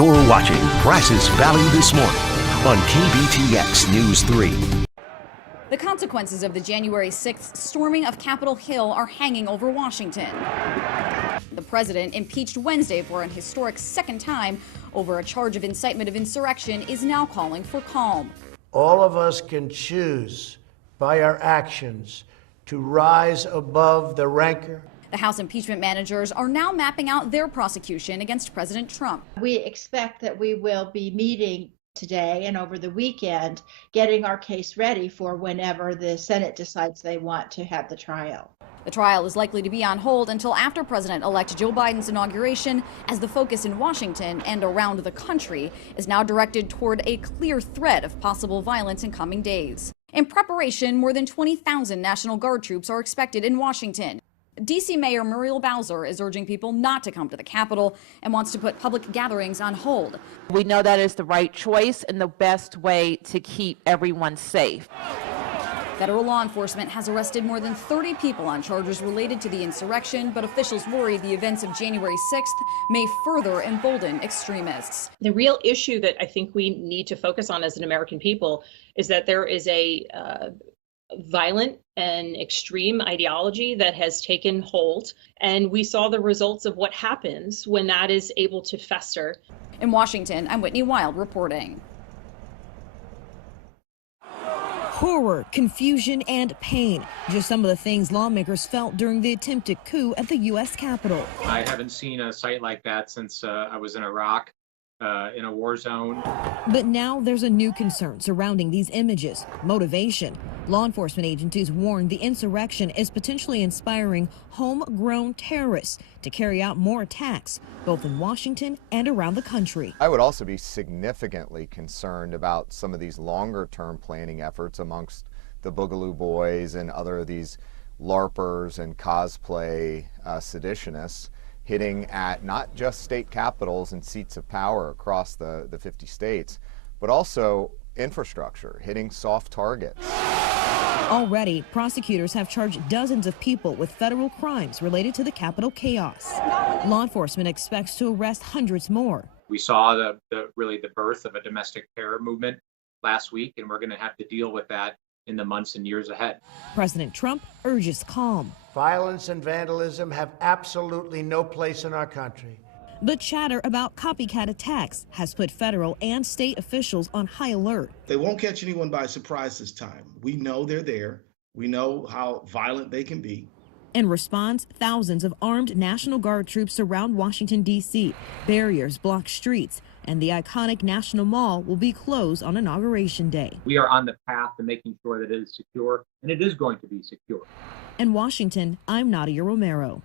You're watching Brazos Valley This Morning on KBTX News 3. The consequences of the January 6th storming of Capitol Hill are hanging over Washington. The president, impeached Wednesday for an historic second time over a charge of incitement of insurrection, is now calling for calm. All of us can choose by our actions to rise above the rancor. The House impeachment managers are now mapping out their prosecution against President Trump. We expect that we will be meeting today and over the weekend, getting our case ready for whenever the Senate decides they want to have the trial. The trial is likely to be on hold until after President-elect Joe Biden's inauguration, as the focus in Washington and around the country is now directed toward a clear threat of possible violence in coming days. In preparation, more than 20,000 National Guard troops are expected in Washington. D.C. Mayor Muriel Bowser is urging people not to come to the Capitol and wants to put public gatherings on hold. We know that is the right choice and the best way to keep everyone safe. Federal law enforcement has arrested more than 30 people on charges related to the insurrection, but officials worry the events of January 6th may further embolden extremists. The real issue that I think we need to focus on as an American people is that there is a violent and extreme ideology that has taken hold, and we saw the results of what happens when that is able to fester. In Washington, I'm Whitney Wild reporting. Horror, confusion, and pain. Just some of the things lawmakers felt during the attempted coup at the U.S. Capitol. I haven't seen a sight like that since I was in Iraq, in a war zone. But now there's a new concern surrounding these images: motivation. Law enforcement agencies warn the insurrection is potentially inspiring homegrown terrorists to carry out more attacks, both in Washington and around the country. I would also be significantly concerned about some of these longer-term planning efforts amongst the Boogaloo Boys and other of these LARPers and cosplay seditionists, hitting at not just state capitals and seats of power across the 50 states, but also infrastructure, hitting soft targets. Already, prosecutors have charged dozens of people with federal crimes related to the Capitol chaos. Law enforcement expects to arrest hundreds more. We saw really the birth of a domestic terror movement last week, and we're going to have to deal with that in the months and years ahead. President Trump urges calm. Violence and vandalism have absolutely no place in our country. But chatter about copycat attacks has put federal and state officials on high alert. They won't catch anyone by surprise this time. We know they're there. We know how violent they can be. In response, thousands of armed National Guard troops surround Washington, D.C. Barriers block streets, and the iconic National Mall will be closed on Inauguration Day. We are on the path to making sure that it is secure, and it is going to be secure. In Washington, I'm Nadia Romero.